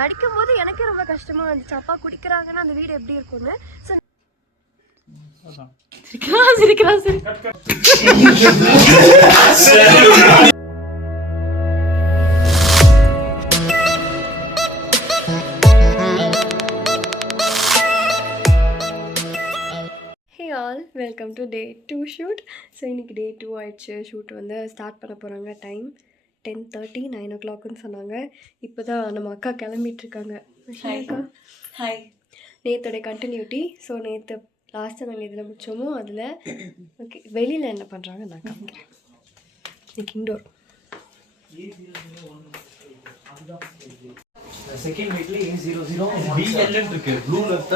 நடிக்கும் போது எனக்கே ரொம்ப கஷ்டமா இருந்துச்சு. அப்பா குடிக்கிறாங்கன்னா அந்த வீடு எப்படி இருக்கும்னு. சிரிக்கலாம். Welcome to Day 2 shoot. So இன்றைக்கி Day 2 ஆயிடுச்சு. ஷூட் வந்து ஸ்டார்ட் பண்ண போகிறாங்க. டைம் 10:30, 9 o'clockன்னு சொன்னாங்க. இப்போ தான் நம்ம அக்கா கிளம்பிட்டுருக்காங்க. அக்கா ஹாய். நேற்றோடைய கண்டினியூட்டி. ஸோ நேற்று லாஸ்ட்டாக நாங்கள் இதில் முடித்தோமோ அதில் ஓகே. வெளியில் என்ன பண்ணுறாங்க நான் காமிக்கிறேன். இன்னைக்கு இண்டோர்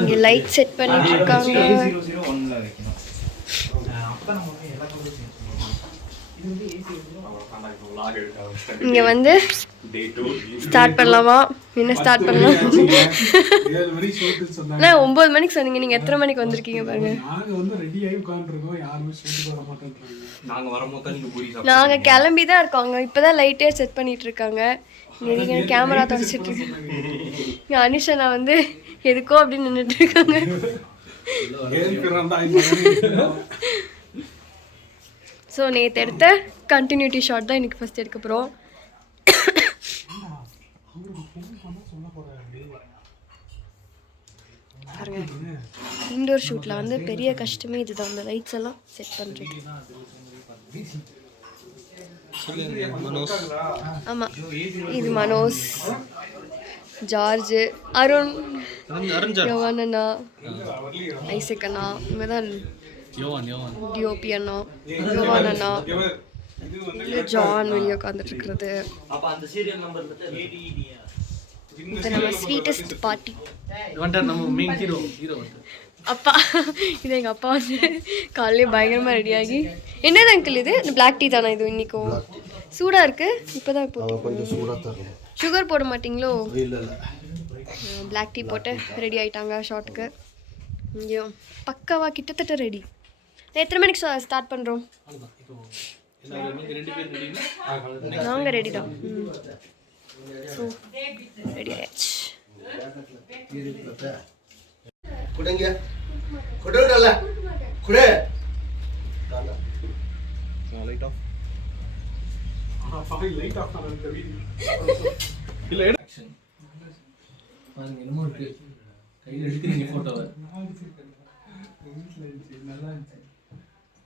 இங்கே லைட் செட் பண்ணிட்டு இருக்காங்க. இங்கே வந்து ஸ்டார்ட் பண்ணலாமா? என்ன ஸ்டார்ட் பண்ணலாம்? 9 மணிக்கு சொன்னீங்க. நீங்கள் எத்தனை மணிக்கு வந்திருக்கீங்க பாருங்க. நாங்கள் கிளம்பி தான் இருக்கோங்க. இப்போ தான் லைட்டே செட் பண்ணிட்டு இருக்காங்க. நீங்கள் கேமரா தொடச்சிட்டு இருக்கீங்க. அனிஷா வந்து எதுக்கோ அப்படின்னு நின்றுட்டு இருக்காங்க. ஸோ நேற்று எடுத்த கண்டினியூட்டி ஷாட் தான் இன்றைக்கி ஃபஸ்ட் எடுக்க போகிறோம். பாருங்க, இன்டோர் ஷூட்டில் வந்து பெரிய கஷ்டமே இதுதான், அந்த லைட்ஸ் எல்லாம் செட் பண்ணுறது. ஆமாம், இது மனோஜ், ஜார்ஜ், அருண், யோவான் அண்ணா, ஐசக் அண்ணா, இவங்க தான் டிஓபி அண்ணா, யோவான் அண்ணா, ஜான் வெளியே உட்காந்துட்டு இருக்கிறது. இது நம்ம ஸ்வீட்டஸ்ட் பார்ட்டி. அப்பா, இது எங்கள் அப்பா வந்து காலையிலே பயங்கரமாக ரெடியாகி, என்னது அங்கிள் இது? இந்த பிளாக் டீ தானே இது? இன்னைக்கும் சூடாக இருக்குது. இப்போ தான் போட்டு சுகர் போட மாட்டிங்களோ? பிளாக் டீ போட்டு ரெடி ஆகிட்டாங்க ஷார்ட்டுக்கு. இங்கேயோ பக்காவா கிட்டத்தட்ட ரெடி. எத்தனை மணிக்கு ஸ்டார்ட் பண்ணுறோம்? நாங்கள் ரெடி தான். ஸோ ரெடி ஆயாச்சு. என்னமோ இருக்கு கையில் எடுக்கிறீங்க ஃபோட்டோவை.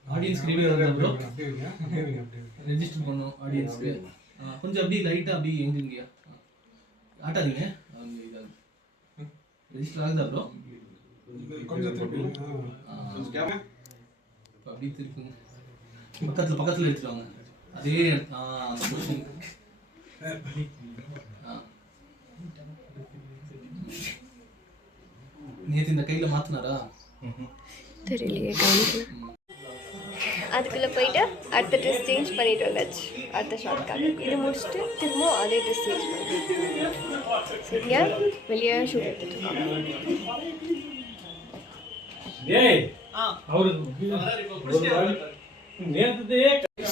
ஆடியன்ஸ்க்கு ரிவ்யூ ப்ரோ ரெஜிஸ்டர் பண்ணோம் ஆடியன்ஸ்க்கு. கொஞ்சம் அப்படியே லைட்டாக அப்படியே எங்குங்க ஆட்டாதீங்க. ரெஜிஸ்டர் ஆகுதா ப்ரோ? கொஞ்சம் அப்படியே திருப்புங்க. பக்கத்தில் எடுத்துருவாங்க. அதே நேற்று இந்த கையில் மாற்றினாரா தெரியலையே, அதுக்குள்ளே போயிட்டு அடுத்த ட்ரெஸ் சேஞ்ச் பண்ணிட்டு வந்தாச்சு. அடுத்த ஷார்ட்காக இது முடிச்சுட்டு திரும்ப அதே ட்ரெஸ் சேஞ்ச் பண்ணிட்டு சரியா வெளியே ஷூட் எடுத்துட்டு இருக்காங்க.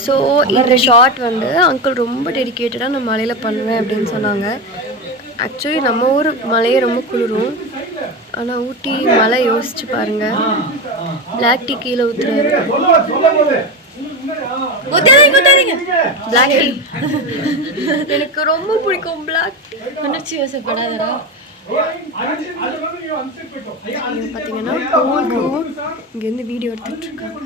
ஸோ இந்த ஷார்ட் வந்து அங்கிள் ரொம்ப டெடிக்கேட்டடாக நான் மலையில் பண்ணுவேன் அப்படின்னு சொன்னாங்க. ஆக்சுவலி நம்ம ஊர் மலையே ரொம்ப குளிரும், ஆனால் ஊட்டி மலை யோசிச்சு பாருங்க. பிளாக் டீ கீழே ஊற்றுறாரு. பிளாக் டீ எனக்கு ரொம்ப பிடிக்கும். பிளாக் டீ உணர்ச்சி வசப்படாதரா. பார்த்தீங்கன்னா இங்கேருந்து வீடியோ எடுத்துட்டு இருக்காங்க.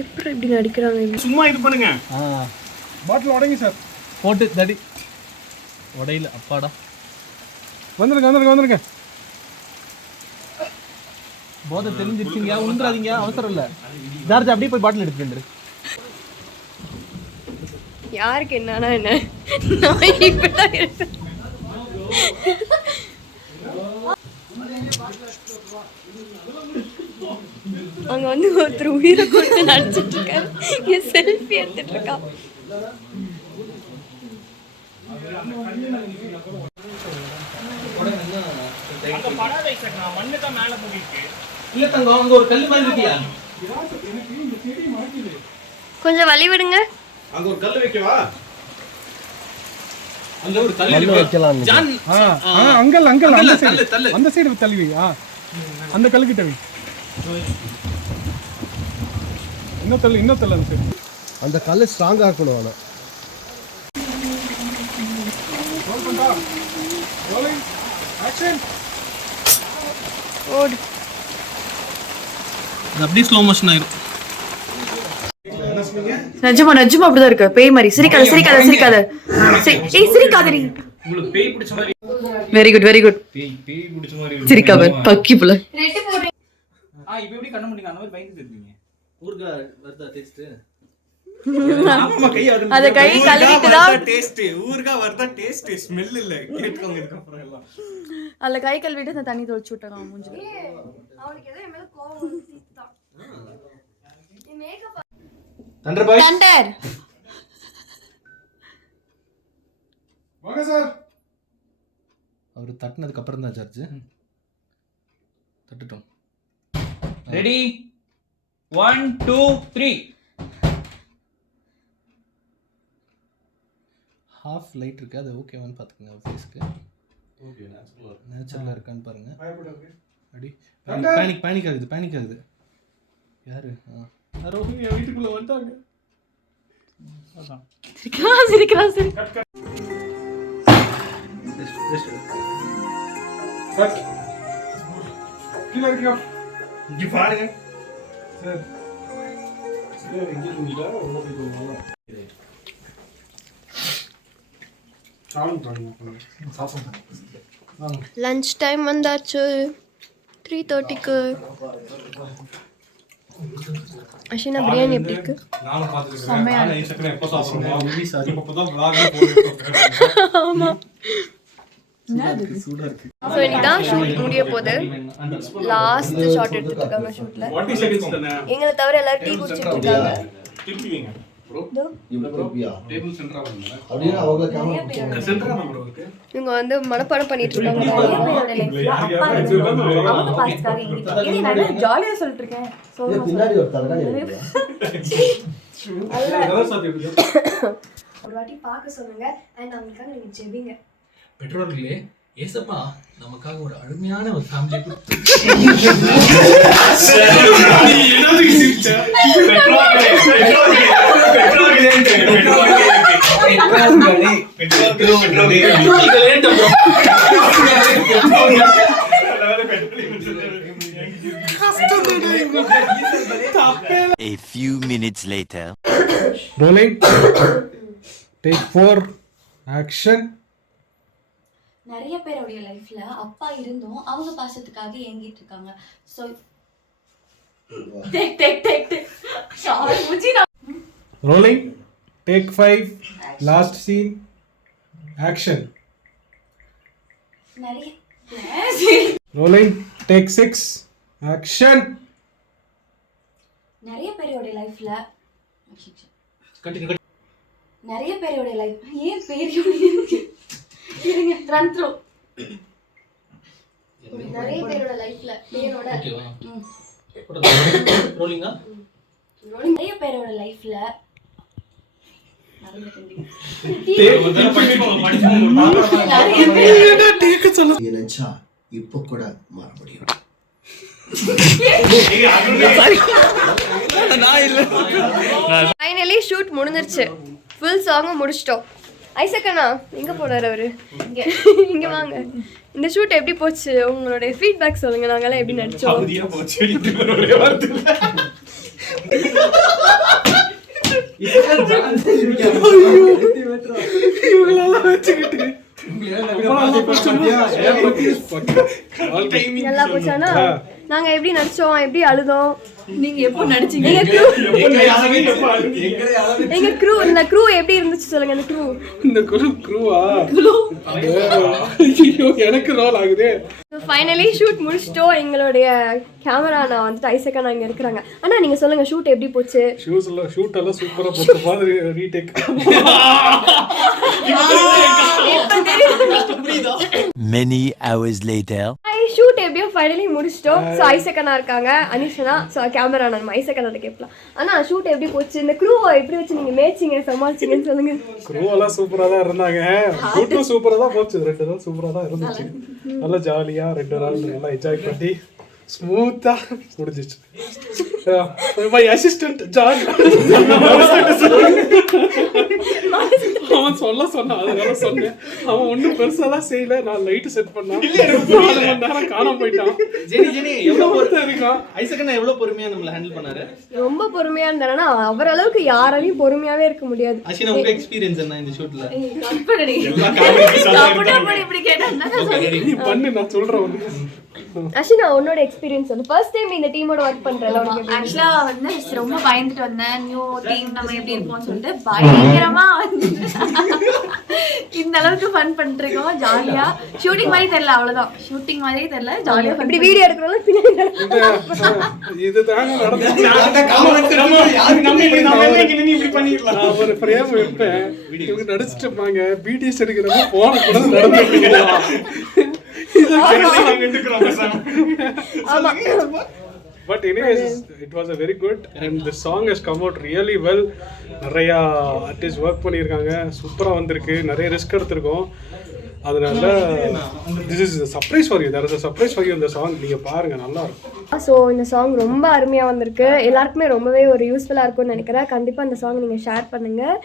எப்படி இப்படி நடிக்கிறாங்க? சும்மா இது பண்ணுங்க. பாட்டில் உடைங்க சார். போட்டு தடி உடையில. அப்பாடா வந்துருங்க. போதை தெரிஞ்சிருச்சுங்க. உண்றாதீங்க, அவசரம் இல்லை. ஜார்ஜ் அப்படியே போய் பாட்டில் எடுத்துட்டு. யாருக்கு என்னன்னா என்ன, நான் இப்படிதான் இருக்கேன். அங்க வந்து ஒருத்தர் உயிரை கொடுத்து நடிச்சிட்டு இருக்காரு. என் செல்ஃபி எடுத்துட்டு இருக்கா. இல்ல தங்கம் அங்க ஒரு கல்லு மாதிரி இருக்கியா? எனக்கு இந்த செடி மாட்டிது. கொஞ்சம் வழி விடுங்க. அங்க ஒரு கல் வைக்கவா? அங்க ஒரு கல்லு இருக்கு. ஜான் அங்கல் அந்த தள்ளு, சைடு. தள்ளு. அந்த சைடு தள்ளி வை. அந்த கல்லு கிட்ட வை. இன்னும் தள்ளு அந்த சைடு. அந்த கல் ஸ்ட்ராங்கா இருக்கணும் ஆனா. Rolling action. ஓடு. அது அப்படியே ஸ்லோ மோஷன் ஆயிடும். நிஜமா அப்படிதான் இருக்கு. பேய் மாதிரி. சிரிக்காத ஏய் சிரிக்காதடி. உங்களுக்கு பேய் பிடிச்ச மாதிரி. வெரி குட் பேய் பிடிச்ச மாதிரி. சிரிக்காம பக்கி புல. இப்போ எப்படி கண்ண முடிங்க அந்த மாதிரி பயந்து இருக்கீங்க. ஊர்கா வருதா டேஸ்ட்? அத கை கழுவிட்டு தான் டேஸ்ட் ஊர்கா வரதா டேஸ்ட் ஸ்மெல் இல்ல கேட்கோங்க இதுக்கு அப்புறம் எல்லாம். அல்ல கை கழுவிட்டு அந்த தண்ணி தொளிச்சு விட்டறான் மூஞ்சில. அவனுக்கு ஏதோ மேல கோவம் வந்து தீத்தான். நீ மேக்கப் தண்டர் பாய். தண்டர். வாங்க சார். அவர் தட்டினதுக்கு அப்புறம் தான் சார்ஜ். தட்டுட்டோம். ரெடி 1 2 3. ஹாஃப் லைட் இருக்கு. அது ஓகேவான்னு பாத்துக்கங்க ஃபேஸ்க்கு. ஓகே நேச்சுரலா இருக்கான்னு பாருங்க. பயப்படாதீங்க. அடி பேனிக் ஆகுது. யாரு? ரோஹிணி வீட்டுக்குள்ள வந்துட்டாங்க. அதான். சிரிக்கிறான். கட். கீழ இருக்கியா? இங்க பாருங்க. சார். சார் இங்க இருந்தீங்களா? உங்களுக்கு போவாங்க. லஞ்ச் டைம் வந்தாச்சு. 3:30க்கு. அஷினா பிரியாணி எப்படி இருக்கு? நானும் பாத்துக்கிறேன். நான் இன்ஸ்டாகிராம் எப்ப சாப்பிடுறோம்? மூவி சாரி இப்பதான் vlog போடுறேன். ஆமா. சூடா இருக்கு. சோ இன்னைக்கு ஷூட் முடிய போகுது. லாஸ்ட் ஷாட் எடுத்துட்டு இருக்காங்க ஷூட்ல. 40 seconds தானே. எங்களை தவிர எல்லாரும் டீ குடிச்சிட்டு இருக்காங்க. திருப்பி வைங்க. ப்ரோ இவ்வளவு ப்ரோபியா டேபிள் சென்டரா பண்ணுங்க. அப்படியே அவங்க கேமரா சென்டரா ப்ரோ இருக்கு. இவங்க வந்து மனப்பாடம் பண்ணிட்டு இருக்காங்க. அவங்க பாஸ்காக இங்க. ஏய் நான் ஜாலியா சொல்லிட்டு இருக்கேன். பின்னாடி ஒரு தலகாணி இருக்கு. அதெல்லாம் சாத்தியம். ஒரு வாட்டி பார்க்க சொல்லுங்க and அவங்களுக்காக நீங்க ஜெபிங்க. பெட்ரோல்களே ஏசப்பா நமக்காக ஒரு அருமையான ஒரு ஃபேமிலி கொடுத்து A few minutes later. Rolling. Take 4. Action. நிறைய பேருடைய லைஃப்ல அப்பா இருந்தும் அவங்க பாசத்துக்காக ஏங்கிட்டு இருக்காங்க. So take sorry Mujina. Rolling. Take 5. Last scene. Action. நிறைய Rolling. Take 6. Action. நிறைய பேருடைய லைஃப்ல கண்டினியூ. நிறைய பேருடைய லைஃப் ஏன் பேருடைய இருங்க ரன் த்ரூ. நிறைய பேரோட லைஃப்ல பேரோட ஓகேவா? ரோலிங்கா? நிறைய பேரோட லைஃப்ல நினைச்சா இப்போ கூட மாற முடியும். ஃபைனலி ஷூட் முடிஞ்சிருச்சு. ஃபுல் சாங்கும் முடிச்சிட்டோம். ஐசக்கண்ணா எங்க போனாரு அவரு? இங்க வாங்க. இந்த ஷூட் எப்படி போச்சு? உங்களுடைய ஃபீட்பேக் சொல்லுங்க. நாங்கெல்லாம் எப்படி நடிச்சோம்? அப்படியே போச்சு. இவனுடைய வார்த்தை. இவங்களெல்லாம் வச்சுக்கிட்டு நல்லா போச்சானா? நாங்க எப்படி நடிச்சோம், எப்படி அழுதோம்? நீங்க எப்போ நடிச்சீங்க? எங்க க்ரூ, இந்த க்ரூ எப்படி இருந்துச்சு சொல்லுங்க. இந்த க்ரூ, இந்த க்ரூவா? ஐயோ எனக்கு ரோல் ஆகுது. ஃபைனலி ஷூட் முடிச்சிட்டோம். எங்களுடைய கேமரா நான் வந்துட்டு ஐசக்கண்ணா இங்க இருக்கிறாங்க. அண்ணா நீங்க சொல்லுங்க ஷூட் எப்படி போச்சு? ஷூட் எல்லாம் சூப்பரா போச்சு. மாதிரி retake. Many hours later. Shoot shoot எப்படியோ ஃபைனலி முடிச்சிட்டோம். ஸோ ஐசக்கண்ணா இருக்காங்க, அனிஷனா, ஸோ கேமரா நம்ம ஐசக்கண்ணா கேட்கலாம். ஆனால் ஷூட் எப்படி போச்சு, இந்த க்ரூவை எப்படி வச்சு நீங்கள் மேய்ச்சிங்க சமாளிச்சிங்கன்னு சொல்லுங்க. க்ரூவெல்லாம் சூப்பராக தான் இருந்தாங்க, ஷூட்டும் சூப்பராக தான் போச்சு, 2 நாள் சூப்பராக தான் இருந்துச்சு. நல்லா ஜாலியாக 2 நாள் நல்லா என்ஜாய் பண்ணி ஸ்மூத்தாக முடிஞ்சிச்சு. மை அசிஸ்டன்ட் ஜான் அவன் சொன்னான், அதனால சொன்னேன். அவன் ஒன்றும் பெருசாலாம் செய்யல, நான் லைட்டு செட் பண்ணான், 4 மணி நேரம் காணாம போயிட்டான். ஜெனி எவ்வளவு இருக்கான் ஐசக்கண்ணா எவ்வளவு பொறுமையா நம்மள ஹேண்டில் பண்ணாரு. ரொம்ப பொறுமையா இருந்தாருன்னா அவர் அளவுக்கு யாராலையும் பொறுமையாவே இருக்க முடியாது. அஷினா உங்க எக்ஸ்பீரியன்ஸ் என்ன இந்த ஷூட்ல? நீ பண்ணு, நான் சொல்றேன் ஒன்று. அஷினா உன்னோட எக்ஸ்பீரியன்ஸ் வந்து ஃபர்ஸ்ட் டைம் இந்த டீமோட ஒர்க் பண்றல உனக்கு? ஆக்சுவலா வந்து ரொம்ப பயந்துட்டு வந்தேன், நியூ டீம் நம்ம எப்படி இருப்போம்னு சொல்லிட்டு. பயங்கரமா வந்து இந்த அளவுக்கு ஃபன் பண்ணிருக்கோம், ஜாலியா. ஷூட்டிங் மாதிரி தெரியல, அவ்வளவுதான். ஷூட்டிங் மாதிரியே தெரியல, ஜாலியா இப்படி வீடியோ எடுக்கிறோம்ல பின்னாடி இதுதாங்க நடந்துச்சு. நான் ஒரு ஃப்ரேம் வைப்பேன், இவங்க நடிச்சிட்டு இருப்பாங்க, பிடிஎஸ் எடுக்கிறவங்க போன கூட நடந்துருப்பீங்க. But anyways, it was a very good and the song has come out really well. நிறையா ஆர்டிஸ்ட் ஒர்க் பண்ணியிருக்காங்க, சூப்பராக வந்திருக்கு, நிறைய ரிஸ்க் எடுத்திருக்கோம். அதனால this is a surprise for you. There is a surprise for you in the song. நீங்கள் பாருங்கள், நல்லா இருக்கும். ஸோ இந்த சாங் ரொம்ப அருமையாக வந்திருக்கு, எல்லாருக்குமே ரொம்பவே ஒரு யூஸ்ஃபுல்லாக இருக்கும்னு நினைக்கிறேன். கண்டிப்பாக இந்த சாங் நீங்கள் ஷேர் பண்ணுங்கள்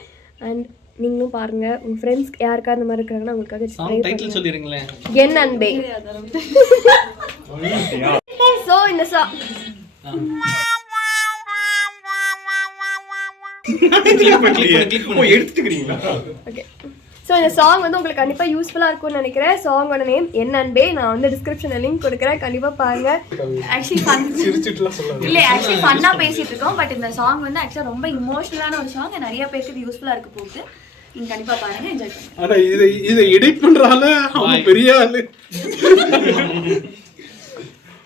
அண்ட் நீங்களும் பாருங்க. உங்க ஃப்ரெண்ட்ஸ் யாருக்கா அந்த மாதிரி இருக்காங்கன்னா உங்களுக்காக சாங் டைட்டில் சொல்லிருங்களே. என் அன்பே. சோ இந்த சாங் எடுத்துக்கிறீங்களா? ஓகே. ஸோ இந்த சாங் வந்து உங்களுக்கு கண்டிப்பாக யூஸ்ஃபுல்லாக இருக்கும்னு நினைக்கிறேன். சாங்கோட நேம் என் அன்பே. நான் வந்து டிஸ்கிரிப்ஷனில் லிங்க் கொடுக்குறேன், கண்டிப்பாக பாருங்க. ஆக்சுவலி ஃபன் சிரிச்சிட்டுலாம் சொல்லாது. இல்லை, ஆக்சுவலி ஃபன்னாக பேசிட்டு இருக்கோம். பட் இந்த சாங் வந்து ஆக்சுவலாக ரொம்ப இமோஷனலான ஒரு சாங், நிறைய பேருக்கு இது யூஸ்ஃபுல்லாக இருக்க போகுது. நீங்க கண்டிப்பா பாருங்க, என்ஜாய் பண்ணுங்க. ஆனா இதை எடிட் பண்றால அவன் பெரிய ஆளு.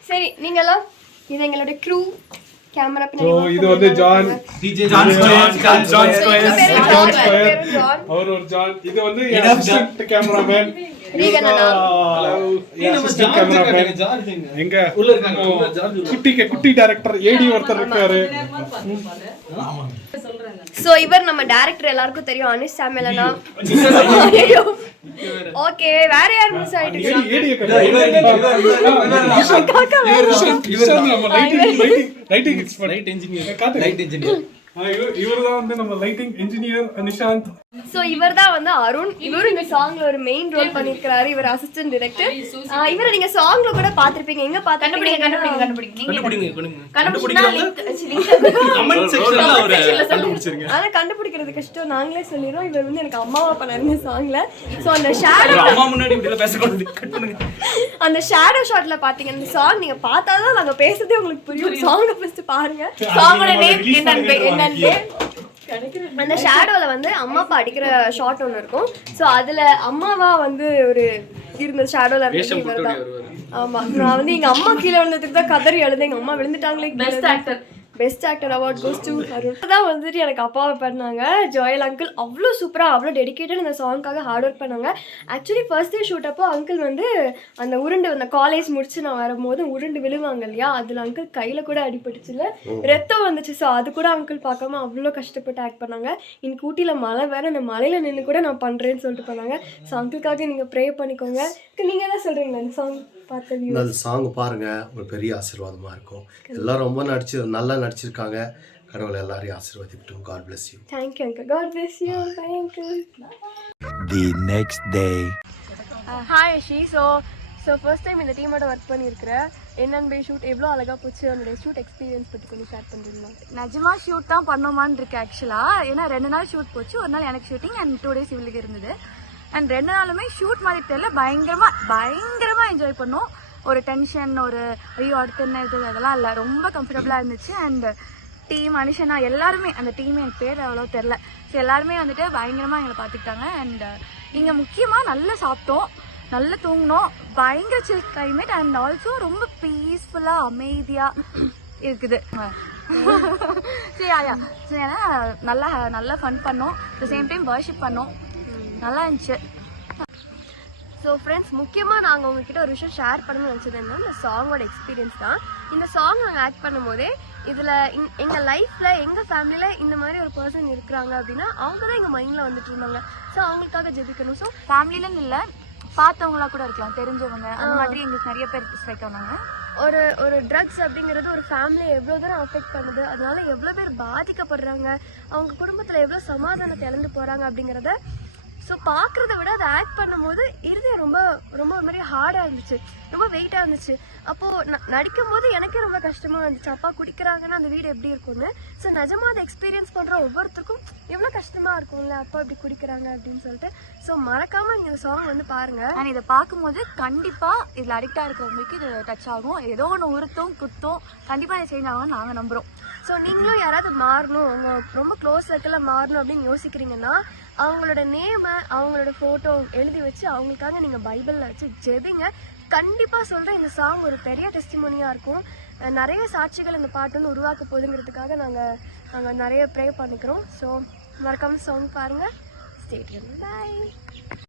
சரி, நீங்கலாம் இது எங்களோட க்ரூ. கேமரா பின்னாடி இது வந்து ஜான், டிஜே ஜான் ஸ்கொயர். அவர் ஒரு ஜான். இது வந்து அசிஸ்டன்ட் கேமராமேன் ரீகன் அண்ணா. அசிஸ்டன்ட் கேமராமேன் எங்க உள்ள இருக்காங்க. குட்டி டைரக்டர் ஏடி ஒருத்தர் இருக்காரு. சோ இவர் நம்ம டைரக்டர் எல்லாருக்கும் தெரியும், அனிஷ் சாமுவேல் அண்ணா. ஓகே, வேற யார் மிஸ் ஆயிட்டீங்க? ஏடி லைட்டிங் இன்ஜினியர். இவர்தான் வந்து நம்ம லைட்டிங் இன்ஜினியர் நிஷாந்த். சோ இவர்தான் வந்து அருண். இவரும் இந்த சாங்ல ஒரு மெயின் ரோல் பண்ணிருக்காரு. இவர் அசிஸ்டன்ட் டைரக்டர். இவரை நீங்க சாங்ல கூட பாத்திருப்பீங்க. எங்க பாத்திருப்பீங்க? ஆனா கண்டுபிடிக்கிறது கஷ்டம், நாங்களே சொல்லிடுறோம். இவர் வந்து எனக்கு அம்மாவா பண்ணாருங்க சாங்ல. சோ அந்த ஷேடோ, அந்த ஷேடோ ஷாட்ல பாத்தீங்க, அந்த சாங் நீங்க பார்த்தாதான் நாங்க பேசுறதே உங்களுக்கு புரியும். சாங் ஃபர்ஸ்ட் பாருங்க. சாங்கோட நேம் என்னன்னு அந்த ஷேடோல வந்து அம்மா அப்பா அடிக்கிற ஷாட் ஒன்று இருக்கும். ஸோ அதுல அம்மாவா வந்து ஒரு இருந்த ஷேடோல இருந்து. ஆமா, நான் வந்து எங்க அம்மா கீழே விழுந்ததுக்கு தான் கதறி அழுது. எங்க அம்மா விழுந்துட்டாங்களே. Best actor award goes to Arun. தான் வந்துட்டு எனக்கு அப்பாவை பண்ணாங்க. ஜோயல் அங்கிள் அவ்வளோ சூப்பராக, அவ்வளோ டெடிக்கேட்டட் இந்த சாங்காக ஹார்ட் ஒர்க் பண்ணாங்க. ஆக்சுவலி ஃபர்ஸ்ட் டே ஷூட் அப்போ அங்கிள் வந்து அந்த உருண்டு, அந்த காலேஜ் முடிச்சு நான் வரும்போது உருண்டு விழுவாங்க இல்லையா, அதில் அங்கிள் கையில் கூட அடிபட்டுச்சுல, ரத்தம் வந்துச்சு. ஸோ அது கூட அங்கிள் பார்க்காம அவ்வளோ கஷ்டப்பட்டு ஆக்ட் பண்ணாங்க. இன்னைக்கு ஊட்டியில் மழை வேற, அந்த மலையில் நின்று கூட நான் பண்ணுறேன்னு சொல்லிட்டு பண்ணாங்க. ஸோ அங்கிள்காக நீங்கள் ப்ரே பண்ணிக்கோங்க. நீங்கள் என்ன சொல்கிறீங்களா இந்த சாங் பார்த்து? அந்த சாங் பாருங்க, ஒரு பெரிய ஆசீர்வாதமா இருக்கும். எல்லாரும் ரொம்ப நல்லா நடிச்சிருக்காங்க. கடவுள் எல்லாரையும் ஆசீர்வதிக்கட்டும். God bless you. Thank you uncle. God bless you. Thank you. The next day. Hi Ashi. So first time இந்த டீமோட ஒர்க் பண்ணியிருக்கிறேன். என்னன்பே ஷூட் எவ்வளோ அழகாக போச்சு, உங்களுடைய ஷூட் எக்ஸ்பீரியன்ஸ் பற்றி கொஞ்சம் ஷேர் பண்ணுறீங்களா? நிஜமா ஷூட் தான் பண்ணோமான்னு இருக்கு ஆக்சுவலாக. ஏன்னா 2 நாள் ஷூட் போச்சு. ஒரு நாள் எனக்கு ஷூட்டிங் அண்ட் 2 days இவளுக்கு இருந்தது. அண்ட் 2 நாளுமே ஷூட் மாதிரி தெரியல, பயங்கரமாக என்ஜாய் பண்ணோம். ஒரு டென்ஷன், ஒரு ஐயோ அடுத்து என்ன இருக்குது அதெல்லாம் இல்லை. ரொம்ப கம்ஃபர்டபுளாக இருந்துச்சு. அண்ட் டீம் அனிஷனா எல்லாருமே, அந்த டீம் எனக்கு பேர் அவ்வளோ தெரில. ஸோ எல்லாருமே வந்துட்டு பயங்கரமாக எங்களை பார்த்துக்கிட்டாங்க. அண்ட் இங்கே முக்கியமாக நல்லா சாப்பிட்டோம், நல்லா தூங்கினோம். பயங்கர சில் கிளைமேட் அண்ட் ஆல்சோ ரொம்ப பீஸ்ஃபுல்லாக அமைதியாக இருக்குது. சரி, ஏன்னா நல்லா ஃபன் பண்ணோம். அட் சேம் டைம் வர்ஷிப் பண்ணோம், நல்லா இருந்துச்சு. ஸோ ஃப்ரெண்ட்ஸ், முக்கியமாக நாங்கள் உங்ககிட்ட ஒரு விஷயம் ஷேர் பண்ணணும்னு நினச்சது என்னன்னா, இந்த சாங்கோட எக்ஸ்பீரியன்ஸ் தான். இந்த சாங் நாங்கள் ஆக்ட் பண்ணும்போதே இதில் எங்கள் லைஃப்பில் எங்கள் ஃபேமிலியில் இந்த மாதிரி ஒரு பர்சன் இருக்கிறாங்க அப்படின்னா அவங்க தான் எங்கள் மைண்டில் வந்துட்டு இருந்தாங்க. ஸோ அவங்களுக்காக ஜெபிக்கணும். ஸோ ஃபேமிலிலன்னு இல்லை, பார்த்தவங்களா கூட இருக்கலாம், தெரிஞ்சவங்க, அந்த மாதிரி எங்களுக்கு நிறைய பேர் ஸ்ட்ரைக் ஆனாங்க. ஒரு ட்ரக்ஸ் அப்படிங்கிறது ஒரு ஃபேமிலியை எவ்வளோ தூரம் அஃபெக்ட் பண்ணுது, அதனால எவ்வளோ பேர் பாதிக்கப்படுறாங்க, அவங்க குடும்பத்தில் எவ்வளோ சமாதானத்தை இழந்து போகிறாங்க அப்படிங்கிறத ஸோ பார்க்குறத விட அதை ஆக்ட் பண்ணும்போது இருதயம் ரொம்ப ரொம்ப ஒரு மாதிரி ஹார்டாக இருந்துச்சு, ரொம்ப வெயிட்டாக இருந்துச்சு. அப்போது நடிக்கும் போது எனக்கே ரொம்ப கஷ்டமாக இருந்துச்சு, அப்பா குடிக்கிறாங்கன்னா அந்த வீடு எப்படி இருக்கும்னு. ஸோ நிஜமாக அதை எக்ஸ்பீரியன்ஸ் பண்ணுற ஒவ்வொருத்தருக்கும் எவ்வளோ கஷ்டமாக இருக்கும்ல, அப்பா இப்படி குடிக்கிறாங்க அப்படின்னு சொல்லிட்டு. ஸோ மறக்காமல் நீங்கள் இந்த சாங் வந்து பாருங்கள். அண்ட் இதை பார்க்கும்போது கண்டிப்பாக இதில் அடிக்டாக இருக்கிறவங்களுக்கு இது டச் ஆகும். ஏதோ ஒன்று உறுத்தும் குத்தும், கண்டிப்பாக இதை சேஞ்ச் ஆகும்னு நாங்கள் நம்புகிறோம். ஸோ நீங்களும் யாராவது மாறணும், உங்கள் ரொம்ப க்ளோஸ் சர்க்கிளில் மாறணும் அப்படின்னு யோசிக்கிறீங்கன்னா அவங்களோட நேமை, அவங்களோட ஃபோட்டோ எழுதி வச்சு அவங்களுக்காக நீங்கள் பைபிளில் வச்சு ஜெபிங்க. கண்டிப்பாக சொல்கிறேன், இந்த சாங் ஒரு பெரிய டெஸ்டிமோனியாக இருக்கும். நிறைய சாட்சிகள் இந்த பாட்டு வந்து உருவாக்க போகுதுங்கிறதுக்காக நாங்கள் நிறைய ப்ரே பண்ணிக்கிறோம். ஸோ மறக்காமல் சாங் பாருங்கள். Stay tuned. பை.